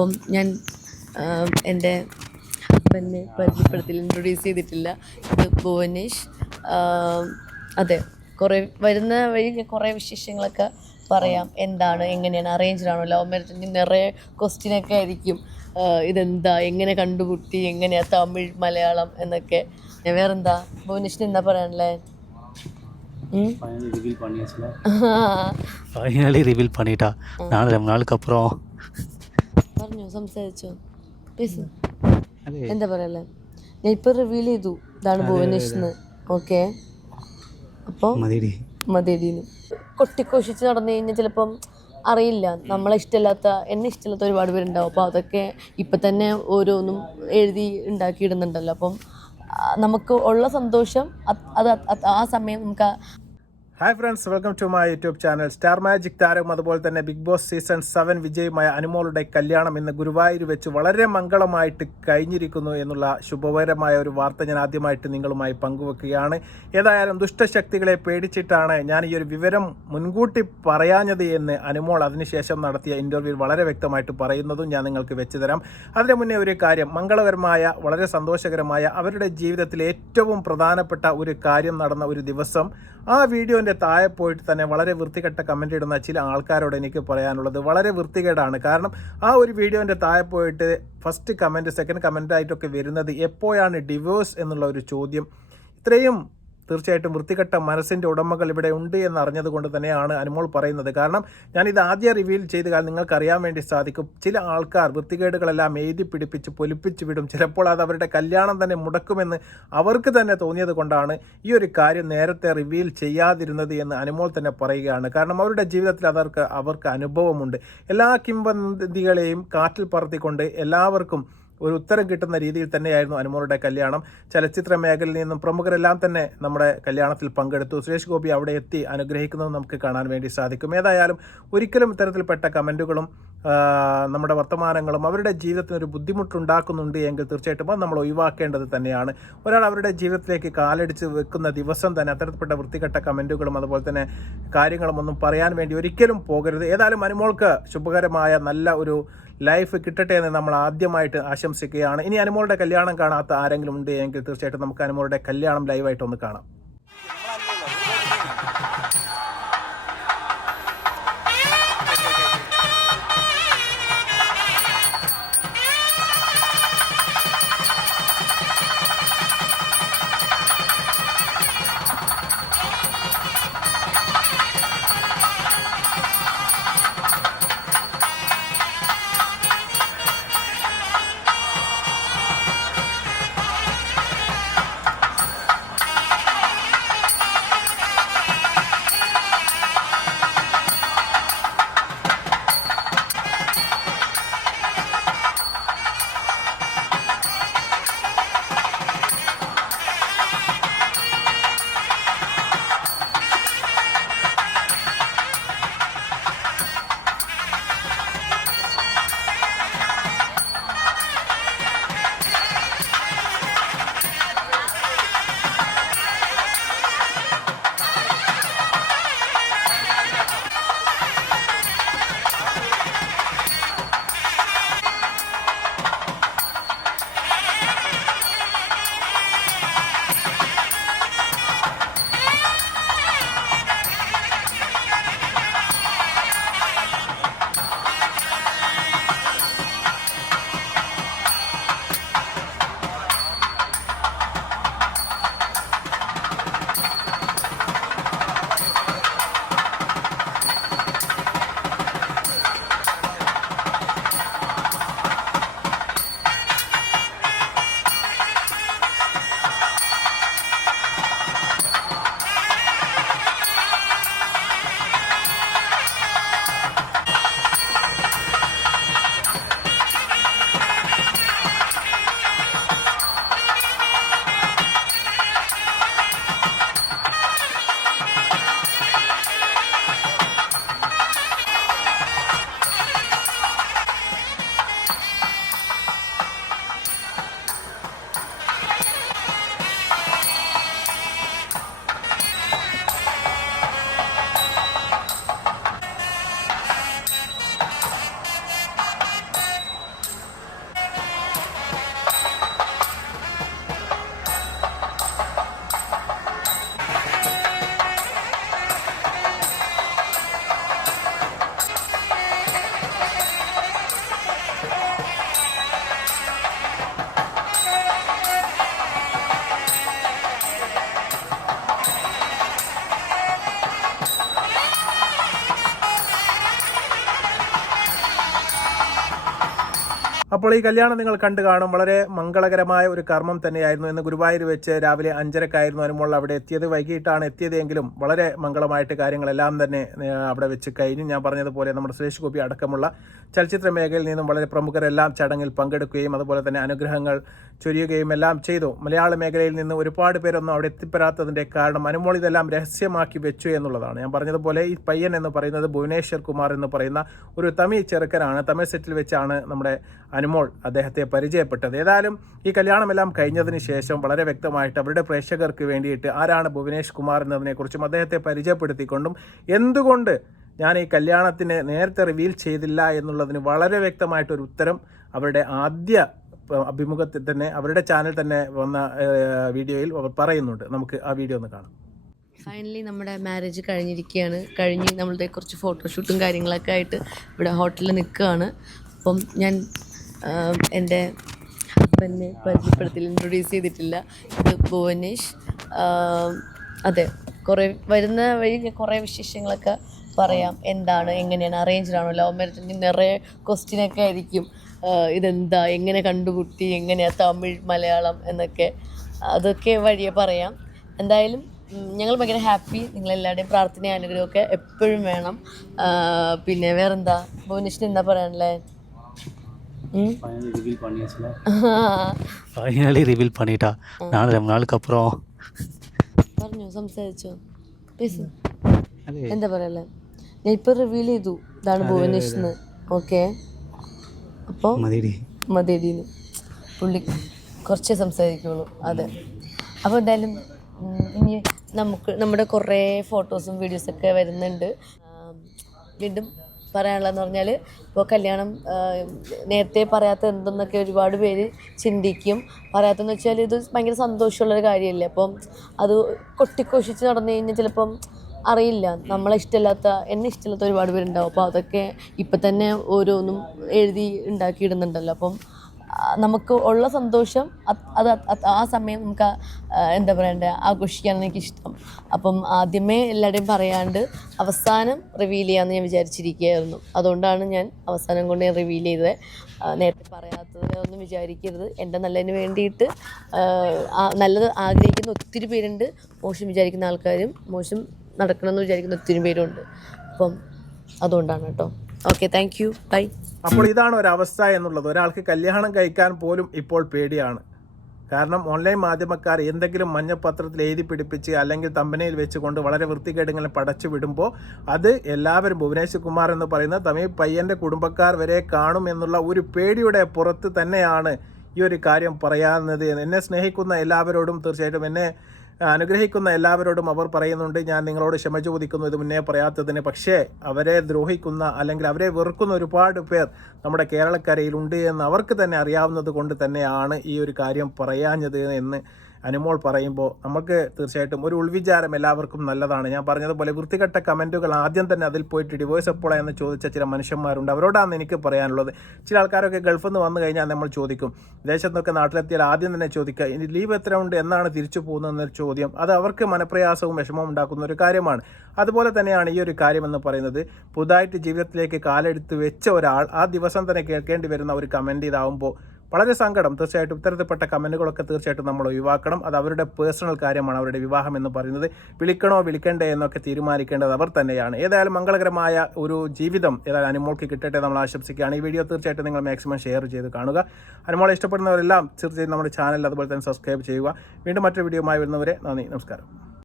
അപ്പം ഞാൻ എൻ്റെ ഹസ്ബൻഡിനെ ഇൻട്രൊഡ്യൂസ് ചെയ്തിട്ടില്ല. ഇത് ഭുവനേഷ്. അതെ, കുറേ വരുന്ന വഴി ഞാൻ കുറേ വിശേഷങ്ങളൊക്കെ പറയാം. എന്താണ്, എങ്ങനെയാണ്, അറേഞ്ച്ഡ് ആണോ, ലവ് മാരേജ്, നിറയെ ക്വസ്റ്റ്യനൊക്കെ ആയിരിക്കും. ഇതെന്താ, എങ്ങനെ കണ്ടുമുട്ടി, എങ്ങനെയാ തമിഴ് മലയാളം എന്നൊക്കെ. വേറെന്താ ഭുവനേഷിന് എന്താ പറയാനല്ലേ? ஃபைனலி ரிவீல் பண்ணிட்டா. நான் ரொம்ப நாளுக்கு அப்புறம் പറഞ്ഞോ, സംസാരിച്ചോ, പ്ലീസ്. എന്താ പറയല്ലേ, ഞാൻ ഇപ്പം റിവീൽ ചെയ്തു ഇതാണ് ഭുവനേഷ്. ഓക്കെ, അപ്പോൾ മതിയടീന്ന് കൊട്ടിക്കോഷിച്ച് നടന്നു കഴിഞ്ഞാൽ ചിലപ്പം അറിയില്ല. എന്നെ ഇഷ്ടമില്ലാത്ത ഒരുപാട് പേരുണ്ടാവും. അപ്പോൾ അതൊക്കെ ഇപ്പം തന്നെ ഓരോന്നും എഴുതി ഉണ്ടാക്കിയിടുന്നുണ്ടല്ലോ. അപ്പം നമുക്ക് ഉള്ള സന്തോഷം അത് ആ സമയം നമുക്ക്. Hi friends, welcome to my YouTube channel. Star magic താരം അതുപോലെ തന്നെ ബിഗ് ബോസ് സീസൺ 7 വിജയമായ അനുമോളുടെ കല്യാണം ഇന്ന് ഗുരുവായൂർ വെച്ച് വളരെ മംഗളമായിട്ട് കഴിഞ്ഞിരിക്കുന്നു എന്നുള്ള ശുഭകരമായ ഒരു വാർത്ത ഞാൻ ആദ്യമായിട്ട് നിങ്ങളുമായി പങ്കുവെക്കുകയാണ്. ഏതായാലും ദുഷ്ടശക്തികളെ പേടിച്ചിട്ടാണ് ഞാൻ ഈ ഒരു വിവരം മുൻകൂട്ടി പറയാഞ്ഞത് എന്ന് അനുമോൾ അതിനുശേഷം നടത്തിയ ഇൻ്റർവ്യൂവിൽ വളരെ വ്യക്തമായിട്ട് പറയുന്നതും ഞാൻ നിങ്ങൾക്ക് വെച്ച് തരാം. അതിന് മുന്നേ ഒരു കാര്യം, മംഗളകരമായ വളരെ സന്തോഷകരമായ അവരുടെ ജീവിതത്തിലെ ഏറ്റവും പ്രധാനപ്പെട്ട ഒരു കാര്യം നടന്ന ഒരു ദിവസം, ആ വീഡിയോൻ്റെ താഴെ പോയിട്ട് തന്നെ വളരെ വൃത്തികെട്ട കമൻ്റ് ഇടുന്ന ചില ആൾക്കാരോട് എനിക്ക് പറയാനുള്ളത് വളരെ വൃത്തികേടാണ്. കാരണം ആ ഒരു വീഡിയോൻ്റെ താഴെ പോയിട്ട് ഫസ്റ്റ് കമൻറ്റ്, സെക്കൻഡ് കമൻ്റായിട്ടൊക്കെ വരുന്നത് എപ്പോഴാണ് ഡിവോഴ്സ് എന്നുള്ള ഒരു ചോദ്യം. ഇത്രയും തീർച്ചയായിട്ടും വൃത്തികെട്ട മനസ്സിൻ്റെ ഉടമകൾ ഇവിടെ ഉണ്ട് എന്നറിഞ്ഞത് കൊണ്ട് തന്നെയാണ് അനുമോൾ പറയുന്നത്. കാരണം ഞാനിത് ആദ്യം റിവീൽ ചെയ്ത് നിങ്ങൾക്കറിയാൻ വേണ്ടി സാധിക്കും. ചില ആൾക്കാർ വൃത്തികേടുകളെല്ലാം എഴുതി പിടിപ്പിച്ച് പൊലിപ്പിച്ച് വിടും. ചിലപ്പോൾ അത് അവരുടെ കല്യാണം തന്നെ മുടക്കുമെന്ന് അവർക്ക് തന്നെ തോന്നിയത് കൊണ്ടാണ് ഈ ഒരു കാര്യം നേരത്തെ റിവീൽ ചെയ്യാതിരുന്നത് എന്ന് അനുമോൾ തന്നെ പറയുകയാണ്. കാരണം അവരുടെ ജീവിതത്തിൽ അവർക്ക് അനുഭവമുണ്ട്. എല്ലാ കിംവദന്തികളെയും കാറ്റിൽ പറത്തിക്കൊണ്ട് എല്ലാവർക്കും ഒരു ഉത്തരം കിട്ടുന്ന രീതിയിൽ തന്നെയായിരുന്നു അനുമോളുടെ കല്യാണം. ചലച്ചിത്ര മേഖലയിൽ നിന്നും പ്രമുഖരെല്ലാം തന്നെ നമ്മുടെ കല്യാണത്തിൽ പങ്കെടുത്തു. സുരേഷ് ഗോപി അവിടെ എത്തി അനുഗ്രഹിക്കുന്നത് നമുക്ക് കാണാൻ വേണ്ടി സാധിക്കും. ഏതായാലും ഒരിക്കലും ഇത്തരത്തിൽപ്പെട്ട കമൻറ്റുകളും നമ്മുടെ വർത്തമാനങ്ങളും അവരുടെ ജീവിതത്തിന് ഒരു ബുദ്ധിമുട്ടുണ്ടാക്കുന്നുണ്ട് എങ്കിൽ തീർച്ചയായിട്ടും അത് നമ്മൾ ഒഴിവാക്കേണ്ടത് തന്നെയാണ്. ഒരാൾ അവരുടെ ജീവിതത്തിലേക്ക് കാലടിച്ച് വെക്കുന്ന ദിവസം തന്നെ അത്തരത്തിൽപ്പെട്ട വൃത്തികെട്ട കമൻറ്റുകളും അതുപോലെ തന്നെ കാര്യങ്ങളും ഒന്നും പറയാൻ വേണ്ടി ഒരിക്കലും പോകരുത്. ഏതായാലും അനുമോൾക്ക് ശുഭകരമായ നല്ല ഒരു ലൈഫ് കിട്ടട്ടെ എന്ന് നമ്മൾ ആദ്യമായിട്ട് ആശംസിക്കുകയാണ്. ഇനി അനുമോളുടെ കല്യാണം കാണാത്ത ആരെങ്കിലും ഉണ്ട് എങ്കിൽ തീർച്ചയായിട്ടും നമുക്ക് അനുമോളുടെ കല്യാണം ലൈവായിട്ടൊന്ന് കാണാം. അപ്പോൾ ഈ കല്യാണം നിങ്ങൾ കണ്ടു കാണും. വളരെ മംഗളകരമായ ഒരു കർമ്മം തന്നെയായിരുന്നു. ഇന്ന് ഗുരുവായൂർ വെച്ച് രാവിലെ 5:30 അനുമോൾ അവിടെ എത്തിയത്. വൈകിട്ടാണ് എത്തിയതെങ്കിലും വളരെ മംഗളമായിട്ട് കാര്യങ്ങളെല്ലാം തന്നെ അവിടെ വെച്ച് കഴിഞ്ഞു. ഞാൻ പറഞ്ഞതുപോലെ നമ്മുടെ സുരേഷ് ഗോപി അടക്കമുള്ള ചലച്ചിത്ര മേഖലയിൽ നിന്നും വളരെ പ്രമുഖരെല്ലാം ചടങ്ങിൽ പങ്കെടുക്കുകയും അതുപോലെ തന്നെ അനുഗ്രഹങ്ങൾ ചൊരിയുകയും എല്ലാം ചെയ്തു. മലയാള മേഖലയിൽ നിന്ന് ഒരുപാട് പേരൊന്നും അവിടെ എത്തിപ്പെടാത്തതിൻ്റെ കാരണം അനുമോൾ ഇതെല്ലാം രഹസ്യമാക്കി വെച്ചു എന്നുള്ളതാണ്. ഞാൻ പറഞ്ഞതുപോലെ ഈ പയ്യൻ എന്ന് പറയുന്നത് ഭുവനേശ്വർ കുമാർ എന്ന് പറയുന്ന ഒരു തമിഴ് ചെറുക്കനാണ്. തമിഴ് സെറ്റിൽ വെച്ചാണ് നമ്മുടെ അനുമോൾ അദ്ദേഹത്തെ പരിചയപ്പെട്ടത്. ഏതായാലും ഈ കല്യാണമെല്ലാം കഴിഞ്ഞതിന് ശേഷം വളരെ വ്യക്തമായിട്ട് അവരുടെ പ്രേക്ഷകർക്ക് വേണ്ടിയിട്ട് ആരാണ് ഭുവനേഷ് കുമാർ എന്നതിനെക്കുറിച്ചും അദ്ദേഹത്തെ പരിചയപ്പെടുത്തിക്കൊണ്ടും എന്തുകൊണ്ട് ഞാൻ ഈ കല്യാണത്തിന് നേരത്തെ റിവീൽ ചെയ്തില്ല എന്നുള്ളതിന് വളരെ വ്യക്തമായിട്ടൊരു ഉത്തരം അവരുടെ ആദ്യ അഭിമുഖത്തിൽ തന്നെ അവരുടെ ചാനൽ തന്നെ വന്ന വീഡിയോയിൽ അവർ പറയുന്നുണ്ട്. നമുക്ക് ആ വീഡിയോ ഒന്ന് കാണാം. ഫൈനലി നമ്മുടെ മാരേജ് കഴിഞ്ഞ് നമ്മളുടെ കുറച്ച് ഫോട്ടോഷൂട്ടും കാര്യങ്ങളൊക്കെ ആയിട്ട് ഇവിടെ ഹോട്ടലിൽ നിൽക്കുകയാണ്. അപ്പം ഞാൻ എൻ്റെ ഹസ്ബൻഡിനെ ഇൻട്രൊഡ്യൂസ് ചെയ്തിട്ടില്ല. ഇത് ഭുവനേഷ്. അതെ, കുറേ വരുന്ന വഴി കുറേ വിശേഷങ്ങളൊക്കെ പറയാം. എന്താണ്, എങ്ങനെയാണ്, അറേഞ്ച്ഡ് ആണോ, ലവ് മാരേജിൻ്റെ നിറയെ ക്വസ്റ്റ്യനൊക്കെ ആയിരിക്കും. ഇതെന്താ, എങ്ങനെ കണ്ടുമുട്ടി, എങ്ങനെയാണ് തമിഴ് മലയാളം എന്നൊക്കെ അതൊക്കെ വഴിയെ പറയാം. എന്തായാലും ഞങ്ങൾ ഭയങ്കര ഹാപ്പി. നിങ്ങളെല്ലാവരുടെയും പ്രാർത്ഥനയും അനുഗ്രഹമൊക്കെ എപ്പോഴും വേണം. പിന്നെ വേറെന്താ, ഭുവനേഷിന് എന്താ പറയാനല്ലേ? ஃபைனலி ரிவீல் பண்ணிட்டா. நான் ரொம்ப நாளுக்கு அப்புறம் പറഞ്ഞോ, സംസാരിച്ചോ, പേസ്. എന്താ പറയല്ലേ, ഞാൻ ഇപ്പോൾ റിവീൽ ചെയ്തു ഇതാണ് ഭുവനേഷ് എന്ന്. ഓക്കെ, അപ്പോൾ മതിയടീന്ന് പുള്ളി കുറച്ചേ സംസാരിക്കുള്ളൂ. അതെ, അപ്പോൾ എന്തായാലും ഇനി നമ്മുടെ കുറേ ഫോട്ടോസും വീഡിയോസൊക്കെ വരുന്നുണ്ട്. വീണ്ടും പറയാനുള്ളതെന്ന് പറഞ്ഞാൽ, ഇപ്പോൾ കല്യാണം നേരത്തെ പറയാത്ത എന്തെന്നൊക്കെ ഒരുപാട് പേര് ചിന്തിക്കും. പറയാത്തതെന്ന് വെച്ചാൽ ഇത് ഭയങ്കര സന്തോഷമുള്ളൊരു കാര്യമല്ലേ. അപ്പം അത് കൊട്ടിക്കൊഷിച്ച് നടന്നു കഴിഞ്ഞാൽ ചിലപ്പം അറിയില്ല. എന്നെ ഇഷ്ടമില്ലാത്ത ഒരുപാട് പേരുണ്ടാവും. അപ്പോൾ അതൊക്കെ ഇപ്പം തന്നെ ഓരോന്നും എഴുതി ഉണ്ടാക്കിയിടുന്നുണ്ടല്ലോ. അപ്പം നമുക്ക് ഉള്ള സന്തോഷം അത് ആ സമയം നമുക്ക് എന്താ പറയണ്ടേ, ആഘോഷിക്കാനാണ് എനിക്കിഷ്ടം. അപ്പം ആദ്യമേ എല്ലാവരുടെയും പറയാണ്ട് അവസാനം റിവീൽ ചെയ്യാമെന്ന് ഞാൻ വിചാരിച്ചിരിക്കുകയായിരുന്നു. അതുകൊണ്ടാണ് ഞാൻ അവസാനം കൊണ്ട് ഞാൻ റിവീൽ ചെയ്തത്. നേരത്തെ പറയാത്തതൊന്നും വിചാരിക്കരുത്. എൻ്റെ നല്ലതിന് വേണ്ടിയിട്ട് നല്ലത് ആഗ്രഹിക്കുന്ന ഒത്തിരി പേരുണ്ട്. മോശം വിചാരിക്കുന്ന ആൾക്കാരും മോശം നടക്കണമെന്ന് വിചാരിക്കുന്ന ഒത്തിരി പേരുണ്ട്. അപ്പം അതുകൊണ്ടാണ് കേട്ടോ. Okay, thank you, bye. അപ്പോൾ ഇതാണ് ഒരവസ്ഥ എന്നുള്ളത്. ഒരാൾക്ക് കല്യാണം കഴിക്കാൻ പോലും ഇപ്പോൾ പേടിയാണ്. കാരണം ഓൺലൈൻ മാധ്യമക്കാർ എന്തെങ്കിലും മഞ്ഞപ്പത്രത്തിൽ എഴുതി പിടിപ്പിച്ച് അല്ലെങ്കിൽ തമ്പനയിൽ വെച്ചുകൊണ്ട് വളരെ വൃത്തികേടുകളെ പടച്ചു വിടുമ്പോൾ അത് എല്ലാവരും ഭുവനേശ്വർ കുമാർ എന്ന് പറയുന്ന തമിഴ് പയ്യൻ്റെ കുടുംബക്കാർ വരെ കാണും എന്നുള്ള ഒരു പേടിയുടെ പുറത്ത് തന്നെയാണ് ഈ ഒരു കാര്യം പറയാവുന്നത്. എന്നെ സ്നേഹിക്കുന്ന എല്ലാവരോടും, തീർച്ചയായിട്ടും എന്നെ അനുഗ്രഹിക്കുന്ന എല്ലാവരോടും അവർ പറയുന്നുണ്ട്, ഞാൻ നിങ്ങളോട് ക്ഷമ ചോദിക്കുന്നു ഇത് മുന്നേ പറയാത്തതിന്. പക്ഷേ അവരെ ദ്രോഹിക്കുന്ന അല്ലെങ്കിൽ അവരെ വെറുക്കുന്ന ഒരുപാട് പേർ നമ്മുടെ കേരളക്കരയിലുണ്ട് എന്ന് അവർക്ക് തന്നെ അറിയാവുന്നത് കൊണ്ട് തന്നെയാണ് ഈ ഒരു കാര്യം പറയാഞ്ഞത് എന്ന് അനുമോൾ പറയുമ്പോൾ നമുക്ക് തീർച്ചയായിട്ടും ഒരു ഉൾവിചാരം എല്ലാവർക്കും നല്ലതാണ്. ഞാൻ പറഞ്ഞതുപോലെ വൃത്തികെട്ട കമൻറ്റുകൾ ആദ്യം തന്നെ അതിൽ പോയിട്ട് ഡിവോഴ്സ് എപ്പോഴാ എന്ന് ചോദിച്ച ചില മനുഷ്യന്മാരുണ്ട്. അവരോടാണ് എനിക്ക് പറയാനുള്ളത്. ചില ആൾക്കാരൊക്കെ ഗൾഫിൽ നിന്ന് വന്നു കഴിഞ്ഞാൽ നമ്മൾ ചോദിക്കും, വിദേശത്തു നിന്നൊക്കെ നാട്ടിലെത്തിയാൽ ആദ്യം തന്നെ ചോദിക്കുക ഇനി ലീവ് എത്ര ഉണ്ട്, എന്നാണ് തിരിച്ചു പോകുന്നതെന്നൊരു ചോദ്യം. അത് അവർക്ക് മനപ്രയാസവും വിഷമവും ഉണ്ടാക്കുന്ന ഒരു കാര്യമാണ്. അതുപോലെ തന്നെയാണ് ഈ ഒരു കാര്യമെന്ന് പറയുന്നത്. പുതുതായിട്ട് ജീവിതത്തിലേക്ക് കാലെടുത്ത് വെച്ച ഒരാൾ ആ ദിവസം തന്നെ കേൾക്കേണ്ടി വരുന്ന ഒരു കമൻറ്റ് ഇതാവുമ്പോൾ വളരെ സങ്കടം. തീർച്ചയായിട്ടും ഇത്തരത്തിൽപ്പെട്ട കമൻറ്റുകളൊക്കെ തീർച്ചയായിട്ടും നമ്മൾ ഒഴിവാക്കണം. അത് അവരുടെ പേഴ്സണൽ കാര്യമാണ്. അവരുടെ വിവാഹം എന്ന് പറയുന്നത് വിളിക്കണോ വിളിക്കണ്ടേ എന്നൊക്കെ തീരുമാനിക്കേണ്ടത് അവർ തന്നെയാണ്. ഏതായാലും മംഗളകരമായ ഒരു ജീവിതം ഏതായാലും അനുമോൾക്ക് കിട്ടട്ടെ നമ്മൾ ആശംസിക്കുകയാണ്. ഈ വീഡിയോ തീർച്ചയായിട്ടും നിങ്ങൾ മാക്സിമം ഷെയർ ചെയ്ത് കാണുക. അനുമോളെ ഇഷ്ടപ്പെടുന്നവരെല്ലാം തീർച്ചയായും നമ്മുടെ ചാനൽ അതുപോലെ തന്നെ സബ്സ്ക്രൈബ് ചെയ്യുക. വീണ്ടും മറ്റൊരു വീഡിയോയുമായി വരുന്നവരെ നന്ദി, നമസ്കാരം.